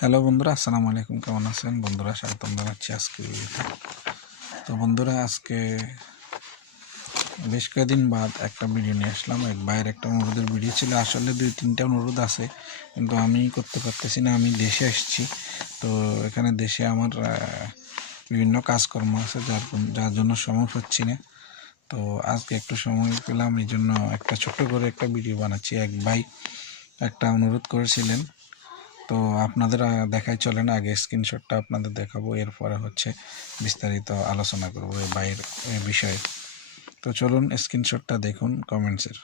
Hello বন্ধুরা, আসসালামু আলাইকুম। কেমন আছেন বন্ধুরা? স্বাগতম জানাচ্ছি আজকে ভিডিওতে। তো বন্ধুরা, আজকে বেশ কয়েকদিন বাদ একটা ভিডিও নিয়ে আসলাম। এক ভাইয়ের একটা অনুরোধের ভিডিও ছিল। আসলে 2-3টা অনুরোধ আছে, কিন্তু আমি করতে পারতেছি না। আমি দেশে আসছি, তো এখানে দেশে আমার বিভিন্ন কাজকর্ম আছে, যার জন্য সময় পাচ্ছি না। তো আজকে একটু সময় পেলাম, এই জন্য একটা ছোট্ট করে একটা ভিডিও বানাচ্ছি। এক ভাই একটা অনুরোধ করেছিলেন, তো আপনাদের দেখাই চলেন। আগে স্ক্রিনশটটা আপনাদের দেখাবো, এরপরে হচ্ছে বিস্তারিত আলোচনা করবো এই বাইরের বিষয়ে। তো চলুন স্ক্রিনশটটা দেখুন কমেন্টসের।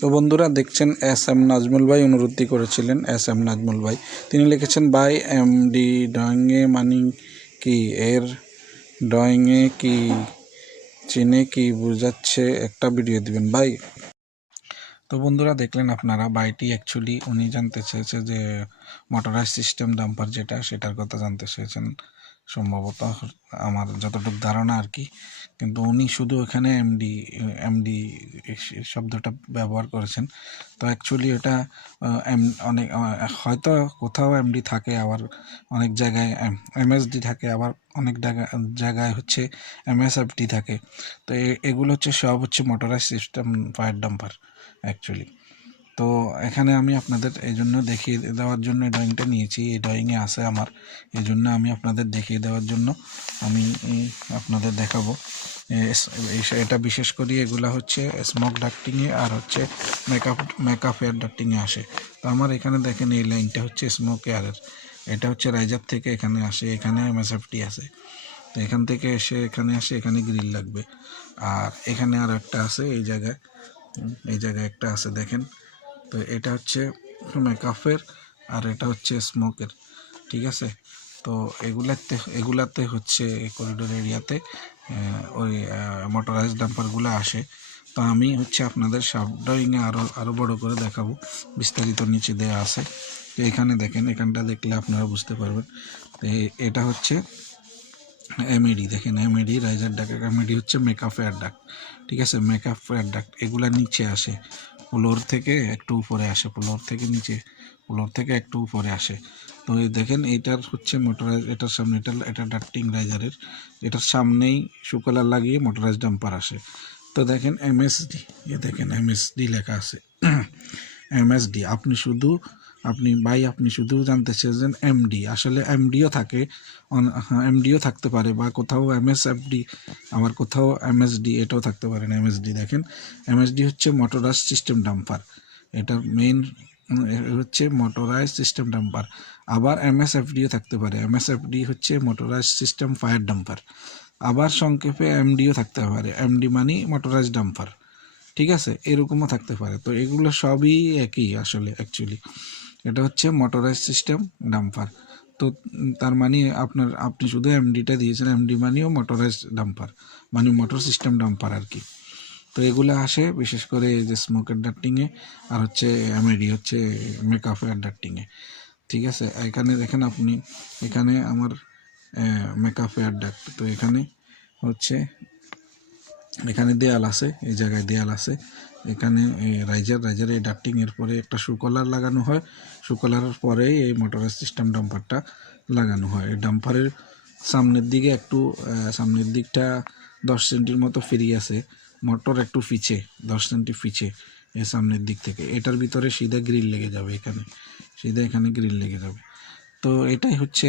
তো বন্ধুরা, দেখছেন এস এম নাজমুল ভাই অনুরোধটি করেছিলেন। এস এম নাজমুল ভাই তিনি লিখেছেন, বাই এমডি ড্রয়িংয়ে মানি কি, এর ড্রয়িংয়ে কি চিনে কি বোঝাচ্ছে, একটা ভিডিও দিবেন ভাই। তো বন্ধুরা, দেখলেন আপনারা, বাইটি অ্যাকচুয়ালি উনি জানতে চেয়েছে যে মোটরাইজ সিস্টেম ডাম্পার যেটা, সেটার কথা জানতে চেয়েছেন সম্ভবত, আমার যতটুকু ধারণা আর কি। কিন্তু উনি শুধু এখানে এমডি এমডি শব্দটা ব্যবহার করেছেন। তো অ্যাকচুয়ালি এটা অনেক হয়তো কোথাও এমডি থাকে, আবার অনেক জায়গায় এমএসডি থাকে, আবার অনেক জায়গায় হচ্ছে এমএসএফডি থাকে। তো এগুলো হচ্ছে সব হচ্ছে motorise system fire dumper actually. তো এখানে আমি আপনাদের এই জন্য দেখিয়ে দেওয়ার জন্য ড্রয়িংটা নিয়েছি। এই ড্রয়িংয়ে আছে আমার, এই জন্য আমি আপনাদের দেখিয়ে দেওয়ার জন্য আমি আপনাদের দেখাবো। এটা বিশেষ করে এগুলা হচ্ছে স্মোক ডাক্টিংয়ে আর হচ্ছে মেকআপ এয়ার ডাক্টিংয়ে আসে। তো আমার এখানে দেখেন এই লাইনটা হচ্ছে স্মোক এয়ারের, এটা হচ্ছে রাইজার থেকে এখানে আসে, এখানে এমএসএফটি আছে। তো এখান থেকে এসে এখানে আসে, এখানে গ্রিল লাগবে। আর এখানে আর একটা আছে, এই জায়গায় একটা আছে দেখেন। তো এটা হচ্ছে মেকআপের আর এটা হচ্ছে স্মোকের, ঠিক আছে। তো এগুলাতে হচ্ছে করিডোর এরিয়াতে ওই মোটরাইজ ডাম্পারগুলো আসে। তো আমি হচ্ছে আপনাদের সব ড্রয়িংয়ে আরও বড় করে দেখাবো, বিস্তারিত নিচে দেওয়া আছে। তো এখানে দেখেন, এখানটা দেখলে আপনারা বুঝতে পারবেন। তো এটা হচ্ছে এমএডি, দেখেন এমএডি রাইজার ডাক, এমএডি হচ্ছে মেকআপ এয়ার ডাক, ঠিক আছে। মেকআপ এয়ার ডাক এগুলা নিচে আসে, ফ্লোর থেকে একটু উপরে আসে, ফ্লোর থেকে নিচে, ফ্লোর থেকে একটু উপরে আসে। তো এই দেখেন এইটার হচ্ছে মোটরাইজ, এটার সামনে এটা ডাক্টিং রাইজারের, এটার সামনেই সুকলার লাগিয়ে মোটরাইজ ডাম্পার আসে। তো দেখেন এমএসডি, এ দেখেন এমএসডি লেখা আছে। এমএসডি আপনি শুধু জানতে চেয়েছেন এমডি, আসলে এমডিও থাকে, এমডিও থাকতে পারে, বা কোথাও এমএসএফডি, আবার কোথাও এমএসডি, এটাও থাকতে পারে না। এমএসডি দেখেন, এমএসডি হচ্ছে মোটরাইজ সিস্টেম ডাম্পার, এটার মেইন হচ্ছে মোটরাইজ সিস্টেম ডাম্পার। আবার এমএসএফডিও থাকতে পারে, এমএসএফডি হচ্ছে মোটরাইজ সিস্টেম ফায়ার ডাম্পার। আবার সংক্ষেপে এমডিও থাকতে পারে, এমডি মানে মোটরাইজ ডাম্পার, ঠিক আছে, এরকমও থাকতে পারে। তো এগুলো সবই একই আসলে অ্যাকচুয়ালি। এটা হচ্ছে মোটরাইজ সিস্টেম ডাম্পার। তো তার মানে আপনি শুধু এমডিটা দিয়েছেন, এমডি মানেও মোটরাইজ ডাম্পার, মানে মোটর সিস্টেম ডাম্পার আর কি। তো এগুলো আসে বিশেষ করে এই যে স্মোকের ডাক্টিংয়ে, আর হচ্ছে এমএডি হচ্ছে মেকআপ এয়ার ডাক্টিংয়ে, ঠিক আছে। এখানে দেখেন আপনি, এখানে আমার মেকআপ এয়ার ডাক্ট, তো এখানে হচ্ছে, এখানে দেয়াল আছে, এই জায়গায় দেয়াল আছে, এখানে রাইজার এই ডাক্টিংয়ের পরে একটা সুকলার লাগানো হয়, সুকলারের পরে এই মোটরের সিস্টেম ডাম্পারটা লাগানো হয়। এই ডাম্পারের সামনের দিকে একটু, সামনের দিকটা 10 সেন্টির মতো ফেরি আছে, মোটর একটু পিছে 10 সেন্টি পিছে এই সামনের দিক থেকে। এটার ভিতরে সিধা গ্রিল লেগে যাবে, এখানে গ্রিল লেগে যাবে। তো এটাই হচ্ছে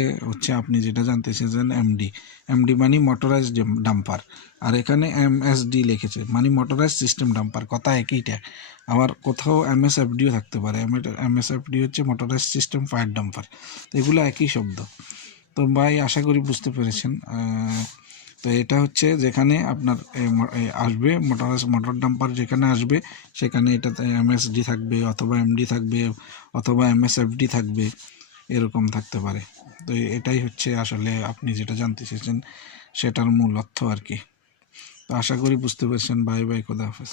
আপনি যেটা জানতে চেয়েছেন এমডি, এমডি মানে মোটরাইজ ডাম্পার, আর এখানে এমএসডি লিখেছে মানে মোটরাইজ সিস্টেম ডাম্পার, কথা একইটা। আবার কোথাও এমএসএফডিও থাকতে পারে, এমএসএফডি হচ্ছে মোটরাইজ সিস্টেম ফায়ার ডাম্পার। তো এগুলো একই শব্দ। তো ভাই আশা করি বুঝতে পেরেছেন। তো এটা হচ্ছে যেখানে আপনার আসবে মোটর ডাম্পার, যেখানে আসবে সেখানে এটাতে এমএসডি থাকবে, অথবা এমডি থাকবে, অথবা এমএসএফডি থাকবে, এরকম থাকতে পারে। তো এটাই হচ্ছে আসলে আপনি যেটা জানতে চেয়েছেন সেটার মূল অর্থ আর কি। তো আশা করি বুঝতে পেরেছেন। বাই বাই, খোদা হাফেজ।